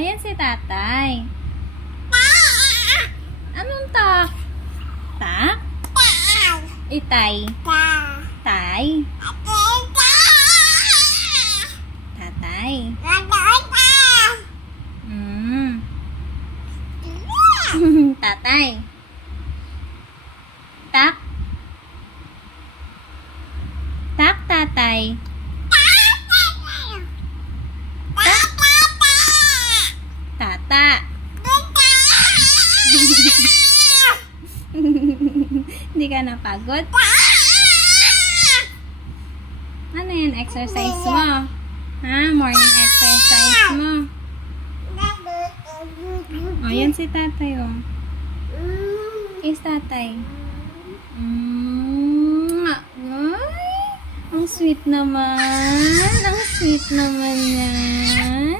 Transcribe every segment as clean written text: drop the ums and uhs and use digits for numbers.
Ayan si tatay. Anong tak? Tak? Itay. Tay. Tatay. Tatay. Tak. Tak, tatay. Tak. Tata. Hindi ka napagod? Ano yan? Exercise mo? Ha? Morning exercise mo? O, yan si tatay, o. Kiss tatay. Ay, ang sweet naman. Ang sweet naman yan.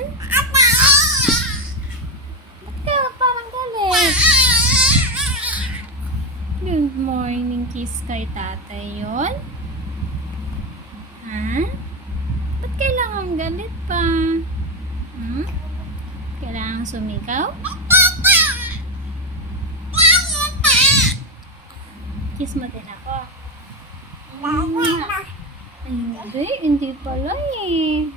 Ba't ka parang galit? Good morning kiss kay tatay yun? Ha? Ba't kailangan galit pa? Kailangan sumigaw? Kiss mo din ako. Ay, hindi pala eh.